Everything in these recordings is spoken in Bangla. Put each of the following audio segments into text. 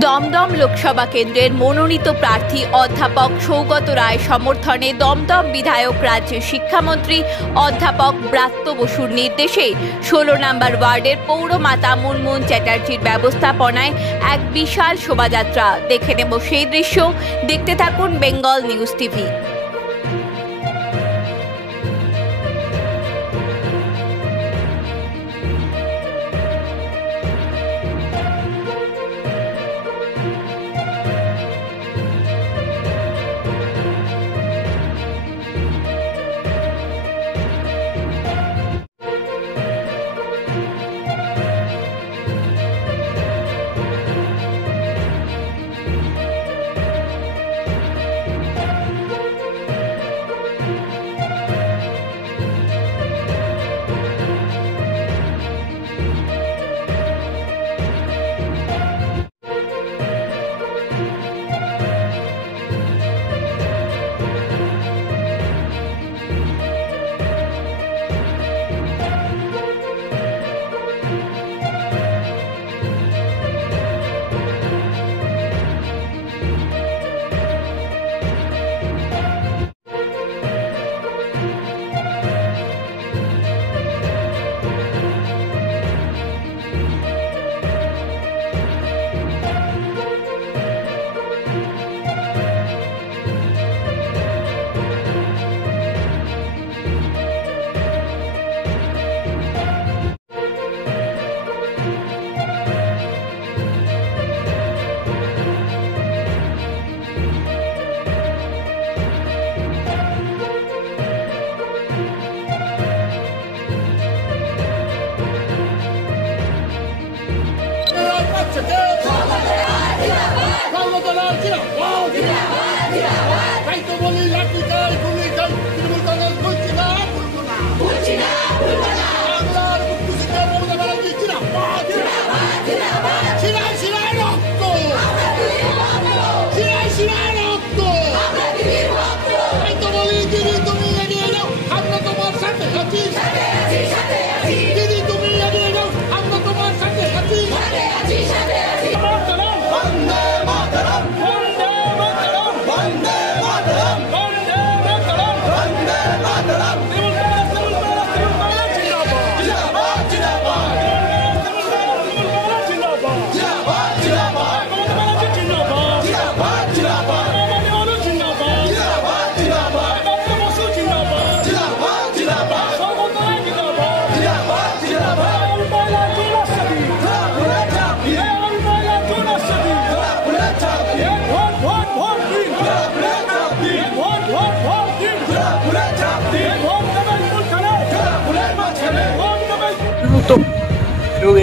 দমদম লোকসভা কেন্দ্রের মনোনীত প্রার্থী অধ্যাপক সৌগত রায় সমর্থনে দমদম বিধায়ক রাজ্যের শিক্ষামন্ত্রী অধ্যাপক ব্রাত্য বসুর নির্দেশে ১৬ নম্বর ওয়ার্ডের পৌরমাতা মুনমুন চ্যাটার্জির ব্যবস্থাপনায় এক বিশাল শোভাযাত্রা। দেখে নেব সেই দৃশ্য। দেখতে থাকুন বেঙ্গল নিউজ টিভি।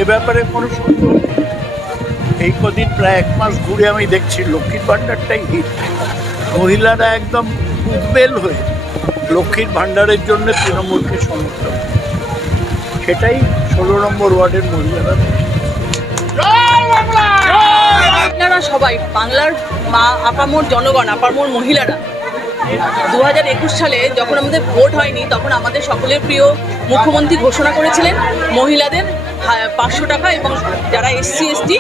এ ব্যাপারে কোনো সন্দেহ নেই। এই কদিন প্রায় এক মাস ঘুরে আমি দেখছি লক্ষ্মীর ভাণ্ডারটাই হিট। মহিলারা একদম উদ্বেল হয়ে লক্ষ্মীর ভাণ্ডারের জন্য তৃণমূলকে সমর্থন, সেটাই ১৬ নম্বর ওয়ার্ডের মহিলারা। আপনারা সবাই বাংলার মা, আপামোর জনগণ, আপামোর মহিলারা ২০২১ সালে যখন আমাদের ভোট হয়নি, তখন আমাদের সকলের প্রিয় মুখ্যমন্ত্রী ঘোষণা করেছিলেন মহিলাদের ৫০০ টাকা এবং যারা SC ST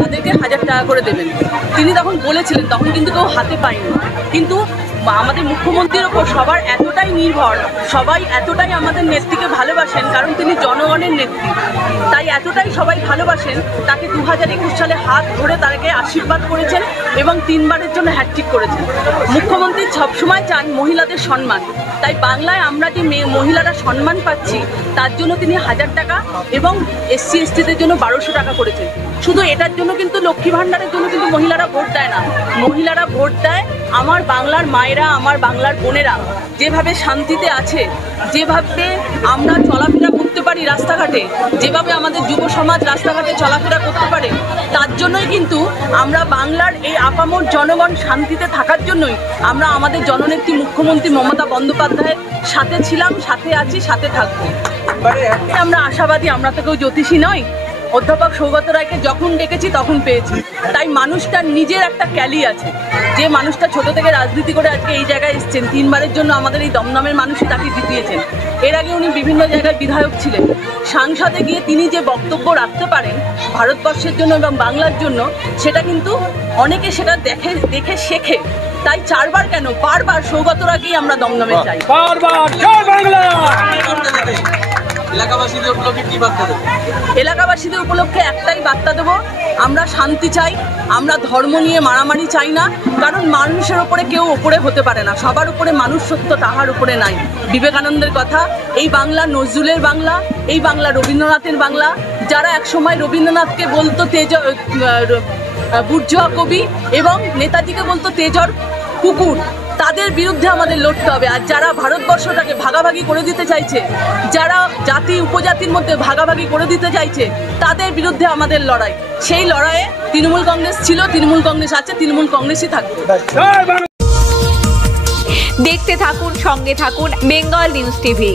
তাদেরকে ১০০০ টাকা করে দেবেন। তিনি তখন বলেছিলেন, তখন কিন্তু কেউ হাতে পায়নি। কিন্তু আমাদের মুখ্যমন্ত্রীর ওপর সবার এতটাই নির্ভর, সবাই এতটাই আমাদের নেত্রীকে ভালোবাসেন, কারণ তিনি জনগণের নেত্রী, তাই এতটাই সবাই ভালোবাসেন তাকে ২০২১ সালে হাত ধরে তাকে আশীর্বাদ করেছেন এবং ৩বারের জন্য হ্যাট্রিক করেছেন। মুখ্যমন্ত্রী সবসময় চান মহিলাদের সম্মান, তাই বাংলায় আমরা যে মহিলারা সম্মান পাচ্ছি তার জন্য তিনি ১০০০ টাকা এবং SC STদের জন্য ১২০০ টাকা করেছেন। শুধু এটার জন্য কিন্তু লক্ষ্মী ভাণ্ডারের জন্য কিন্তু মহিলারা ভোট দেয় না, মহিলারা ভোট দেয় আমার বাংলার মায়েরা, আমার বাংলার বোনেরা যেভাবে শান্তিতে আছে, যেভাবে আমরা চলাফেরা করতে পারি রাস্তাঘাটে, যেভাবে আমাদের যুব সমাজ রাস্তাঘাটে চলাফেরা করতে পারে, তার জন্যই কিন্তু আমরা বাংলার এই আপামর জনগণ শান্তিতে থাকার জন্যই আমরা আমাদের জননেত্রী মুখ্যমন্ত্রী মমতা বন্দ্যোপাধ্যায়ের সাথে ছিলাম, সাথে আছি, সাথে থাকবো। আমরা আশাবাদী, আমরা তো কেউ জ্যোতিষী নই, অধ্যাপক সৌগত রায়কে যখন ডেকেছি তখন পেয়েছি। তাই মানুষটার নিজের একটা ক্যালি আছে, যে মানুষটা ছোট থেকে রাজনীতি করে আজকে এই জায়গায় এসেছেন। 3বারের জন্য আমাদের এই দমদমের মানুষই তাকে জিতিয়েছেন। এর আগে উনি বিভিন্ন জায়গায় বিধায়ক ছিলেন। সংসদে গিয়ে তিনি যে বক্তব্য রাখতে পারেন ভারতবর্ষের জন্য এবং বাংলার জন্য, সেটা কিন্তু অনেকে সেটা দেখে শেখে। তাই 4বার কেন, বারবার সৌগত রায়কেই আমরা দমদমে চাই। এলাকাবাসীদের উপলক্ষে একটাই বার্তা দেবো, আমরা শান্তি চাই, আমরা ধর্ম নিয়ে মারামারি চাই না। কারণ মানুষের ওপরে কেউ ওপরে হতে পারে না, সবার উপরে মানুষ সত্য, তাহার উপরে নাই। বিবেকানন্দের কথা, এই বাংলা নজরুলের বাংলা, এই বাংলা রবীন্দ্রনাথের বাংলা। যারা একসময় রবীন্দ্রনাথকে বলতো বুর্জোয়া কবি এবং নেতাজিকে বলতো তেজর কুকুর, তাদের বিরুদ্ধে আমাদের লড়তে হবে। আর যারা ভারতবর্ষটাকে ভাগাভাগি করে দিতে চাইছে, যারা জাতি উপজাতির মধ্যে ভাগাভাগি করে দিতে চাইছে, তাদের বিরুদ্ধে আমাদের লড়াই। সেই লড়াইয়ে তৃণমূল কংগ্রেস ছিল, তৃণমূল কংগ্রেস আছে, তৃণমূল কংগ্রেসই থাকবে। দেখতে থাকুন, সঙ্গে থাকুন বেঙ্গল নিউজ টিভি।